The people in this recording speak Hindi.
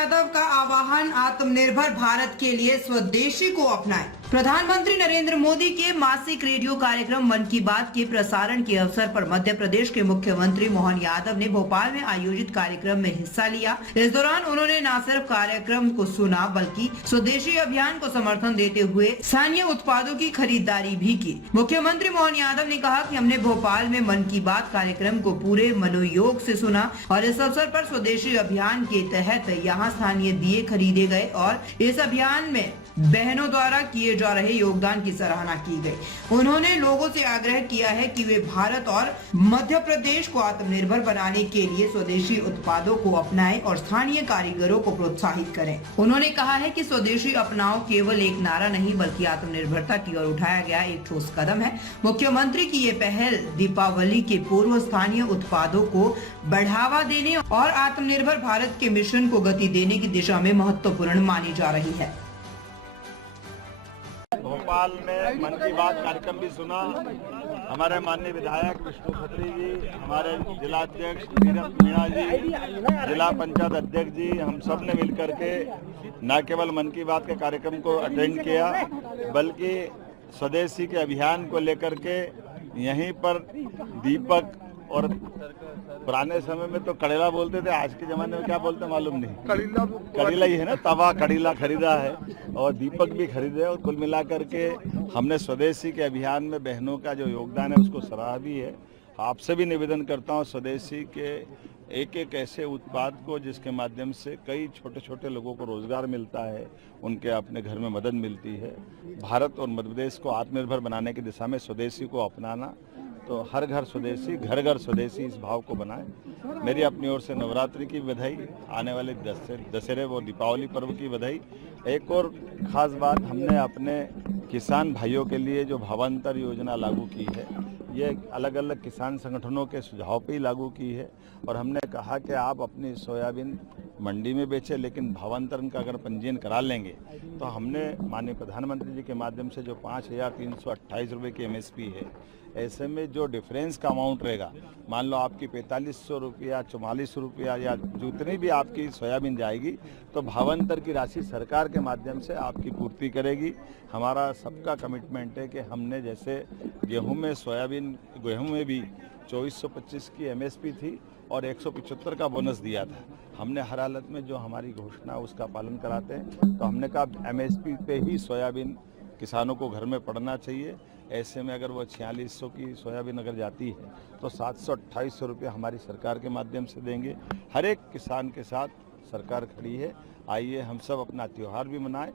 यादव का आह्वान, आत्मनिर्भर भारत के लिए स्वदेशी को अपनाएं। प्रधानमंत्री नरेंद्र मोदी के मासिक रेडियो कार्यक्रम मन की बात के प्रसारण के अवसर पर मध्य प्रदेश के मुख्यमंत्री मोहन यादव ने भोपाल में आयोजित कार्यक्रम में हिस्सा लिया। इस दौरान उन्होंने न सिर्फ कार्यक्रम को सुना बल्कि स्वदेशी अभियान को समर्थन देते हुए स्थानीय उत्पादों की खरीदारी भी की। मुख्यमंत्री मोहन यादव ने कहा कि हमने भोपाल में मन की बात कार्यक्रम को पूरे मनोयोग से सुना और इस अवसर पर स्वदेशी अभियान के तहत यहाँ स्थानीय दिए खरीदे गए और इस अभियान में बहनों द्वारा किए जा रहे योगदान की सराहना की गई। उन्होंने लोगों से आग्रह किया है कि वे भारत और मध्य प्रदेश को आत्मनिर्भर बनाने के लिए स्वदेशी उत्पादों को अपनाएं और स्थानीय कारीगरों को प्रोत्साहित करें। उन्होंने कहा है कि स्वदेशी अपनाओ केवल एक नारा नहीं बल्कि आत्मनिर्भरता की ओर उठाया गया एक ठोस कदम है। मुख्यमंत्री की ये पहल दीपावली के पूर्व स्थानीय उत्पादों को बढ़ावा देने और आत्मनिर्भर भारत के मिशन को गति देने की दिशा में महत्वपूर्ण मानी जा रही है। भोपाल में मन की बात कार्यक्रम भी सुना। हमारे माननीय विधायक विष्णु खत्री जी, हमारे जिला अध्यक्ष मीणा जी, जिला पंचायत अध्यक्ष जी, हम सब ने मिलकर के न केवल मन की बात के कार्यक्रम को अटेंड किया बल्कि स्वदेशी के अभियान को लेकर के यहीं पर दीपक और पुराने समय में तो कड़ीला बोलते थे, आज के जमाने में क्या बोलते मालूम नहीं, कड़ीला ही है ना, तवा कड़ीला खरीदा है और दीपक भी खरीदे। और कुल मिलाकर के हमने स्वदेशी के अभियान में बहनों का जो योगदान है उसको सराहा भी है। आपसे भी निवेदन करता हूँ स्वदेशी के एक एक ऐसे उत्पाद को जिसके माध्यम से कई छोटे छोटे लोगों को रोजगार मिलता है, उनके अपने घर में मदद मिलती है। भारत और मध्य प्रदेश को आत्मनिर्भर बनाने की दिशा में स्वदेशी को अपनाना, तो हर घर स्वदेशी, घर घर स्वदेशी, इस भाव को बनाएं। मेरी अपनी ओर से नवरात्रि की बधाई, आने वाले दशहरे व दीपावली पर्व की बधाई। एक और खास बात, हमने अपने किसान भाइयों के लिए जो भावांतर योजना लागू की है, ये अलग अलग किसान संगठनों के सुझाव पे ही लागू की है और हमने कहा कि आप अपनी सोयाबीन मंडी में बेचें लेकिन भावांतरण का अगर पंजीयन करा लेंगे तो हमने माननीय प्रधानमंत्री जी के माध्यम से जो 5,328 रुपये की MSP है, ऐसे में जो डिफरेंस का अमाउंट रहेगा, मान लो आपकी 4500 रुपया, 4400 रुपया या जितनी भी आपकी सोयाबीन जाएगी तो भावांतर की राशि सरकार के माध्यम से आपकी पूर्ति करेगी। हमारा सबका कमिटमेंट है कि हमने जैसे गेहूं में भी 2425 की MSP थी और 175 का बोनस दिया था। हमने हर हालत में जो हमारी घोषणा उसका पालन कराते हैं, तो हमने कहा MSP पे ही सोयाबीन किसानों को घर में पड़ना चाहिए। ऐसे में अगर वो 4600 की सोयाबीन अगर जाती है तो 728 रुपये हमारी सरकार के माध्यम से देंगे। हर एक किसान के साथ सरकार खड़ी है। आइए हम सब अपना त्यौहार भी मनाएं।